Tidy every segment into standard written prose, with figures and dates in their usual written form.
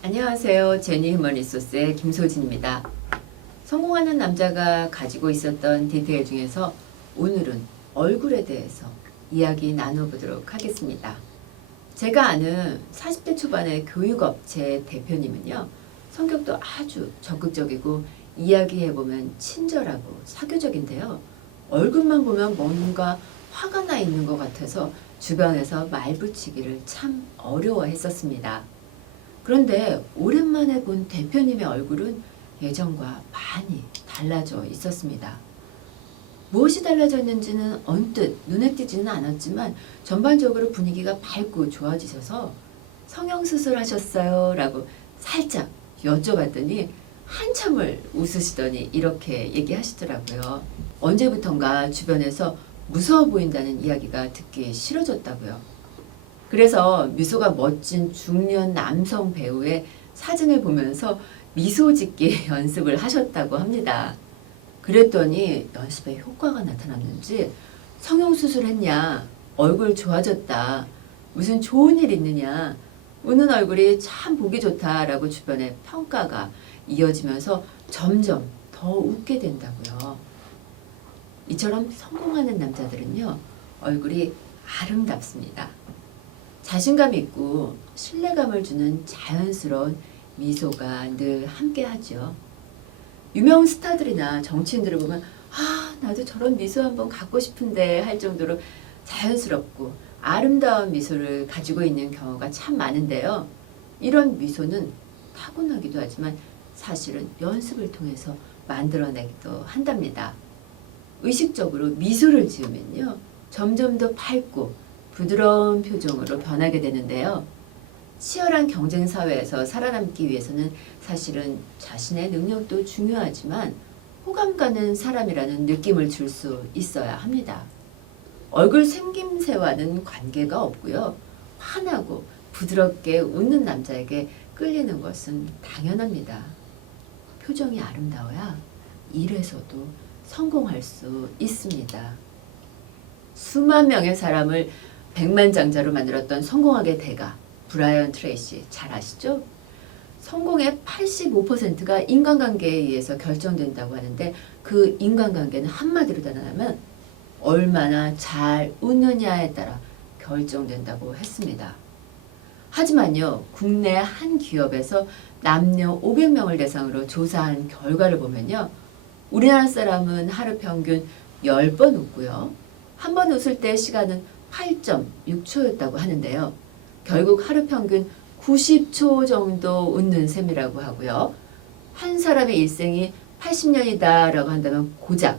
안녕하세요. 제니 휴머니소스의 김소진입니다. 성공하는 남자가 가지고 있었던 디테일 중에서 오늘은 얼굴에 대해서 이야기 나눠보도록 하겠습니다. 제가 아는 40대 초반의 교육업체 대표님은요, 성격도 아주 적극적이고 이야기해보면 친절하고 사교적인데요. 얼굴만 보면 뭔가 화가 나 있는 것 같아서 주변에서 말 붙이기를 참 어려워했었습니다. 그런데 오랜만에 본 대표님의 얼굴은 예전과 많이 달라져 있었습니다. 무엇이 달라졌는지는 언뜻 눈에 띄지는 않았지만 전반적으로 분위기가 밝고 좋아지셔서 성형수술 하셨어요? 라고 살짝 여쭤봤더니 한참을 웃으시더니 이렇게 얘기하시더라고요. 언제부턴가 주변에서 무서워 보인다는 이야기가 듣기 싫어졌다고요. 그래서 미소가 멋진 중년 남성 배우의 사진을 보면서 미소 짓기 연습을 하셨다고 합니다. 그랬더니 연습에 효과가 나타났는지 성형수술 했냐, 얼굴 좋아졌다, 무슨 좋은 일 있느냐, 웃는 얼굴이 참 보기 좋다라고 주변에 평가가 이어지면서 점점 더 웃게 된다고요. 이처럼 성공하는 남자들은요, 얼굴이 아름답습니다. 자신감 있고 신뢰감을 주는 자연스러운 미소가 늘 함께하죠. 유명 스타들이나 정치인들을 보면 나도 저런 미소 한번 갖고 싶은데 할 정도로 자연스럽고 아름다운 미소를 가지고 있는 경우가 참 많은데요. 이런 미소는 타고나기도 하지만 사실은 연습을 통해서 만들어내기도 한답니다. 의식적으로 미소를 지으면요, 점점 더 밝고 부드러운 표정으로 변하게 되는데요. 치열한 경쟁 사회에서 살아남기 위해서는 사실은 자신의 능력도 중요하지만 호감 가는 사람이라는 느낌을 줄 수 있어야 합니다. 얼굴 생김새와는 관계가 없고요. 환하고 부드럽게 웃는 남자에게 끌리는 것은 당연합니다. 표정이 아름다워야 일에서도 성공할 수 있습니다. 수만 명의 사람을 백만장자로 만들었던 성공학의 대가 브라이언 트레이시 잘 아시죠? 성공의 85%가 인간관계에 의해서 결정된다고 하는데 그 인간관계는 한마디로 단언하면 얼마나 잘 웃느냐에 따라 결정된다고 했습니다. 하지만요, 국내 한 기업에서 남녀 500명을 대상으로 조사한 결과를 보면요, 우리나라 사람은 하루 평균 10번 웃고요. 한 번 웃을 때 시간은 8.6초였다고 하는데요. 결국 하루 평균 90초 정도 웃는 셈이라고 하고요. 한 사람의 일생이 80년이다 라고 한다면 고작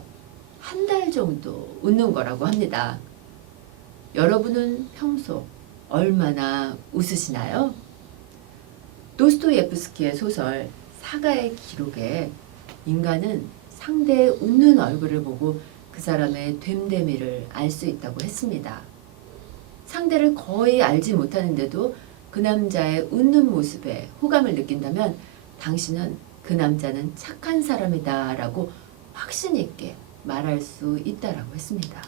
한 달 정도 웃는 거라고 합니다. 여러분은 평소 얼마나 웃으시나요? 도스토옙스키의 소설 사가의 기록에 인간은 상대의 웃는 얼굴을 보고 그 사람의 됨됨이를 알 수 있다고 했습니다. 상대를 거의 알지 못하는데도 그 남자의 웃는 모습에 호감을 느낀다면 당신은 그 남자는 착한 사람이다 라고 확신 있게 말할 수 있다라고 했습니다.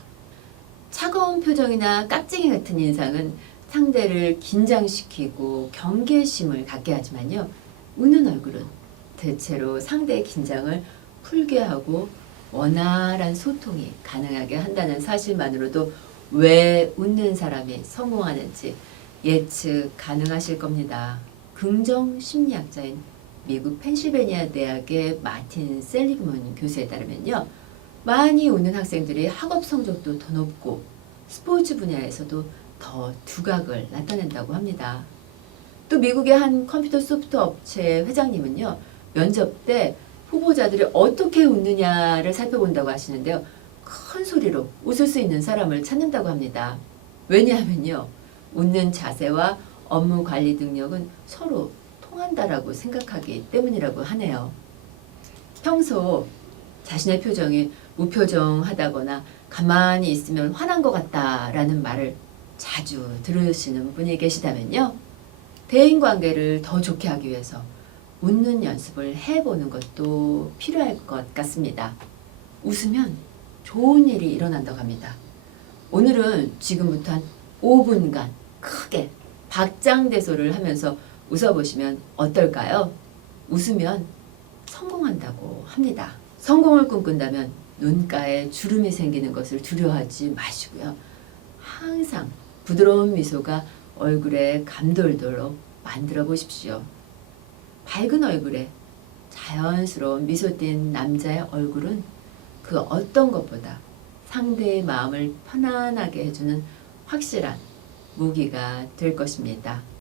차가운 표정이나 깍쟁이 같은 인상은 상대를 긴장시키고 경계심을 갖게 하지만요, 웃는 얼굴은 대체로 상대의 긴장을 풀게 하고 원활한 소통이 가능하게 한다는 사실만으로도 왜 웃는 사람이 성공하는지 예측 가능하실 겁니다. 긍정 심리학자인 미국 펜실베니아 대학의 마틴 셀리그먼 교수에 따르면요, 많이 웃는 학생들이 학업 성적도 더 높고 스포츠 분야에서도 더 두각을 나타낸다고 합니다. 또 미국의 한 컴퓨터 소프트 업체 회장님은요, 면접 때 후보자들이 어떻게 웃느냐를 살펴본다고 하시는데요, 큰 소리로 웃을 수 있는 사람을 찾는다고 합니다. 왜냐하면요, 웃는 자세와 업무 관리 능력은 서로 통한다라고 생각하기 때문이라고 하네요. 평소 자신의 표정이 무표정하다거나 가만히 있으면 화난 것 같다라는 말을 자주 들으시는 분이 계시다면요, 대인관계를 더 좋게 하기 위해서 웃는 연습을 해보는 것도 필요할 것 같습니다. 웃으면 좋은 일이 일어난다고 합니다. 오늘은 지금부터 한 5분간 크게 박장대소를 하면서 웃어보시면 어떨까요? 웃으면 성공한다고 합니다. 성공을 꿈꾼다면 눈가에 주름이 생기는 것을 두려워하지 마시고요. 항상 부드러운 미소가 얼굴에 감돌도록 만들어 보십시오. 밝은 얼굴에 자연스러운 미소 띤 남자의 얼굴은 그 어떤 것보다 상대의 마음을 편안하게 해주는 확실한 무기가 될 것입니다.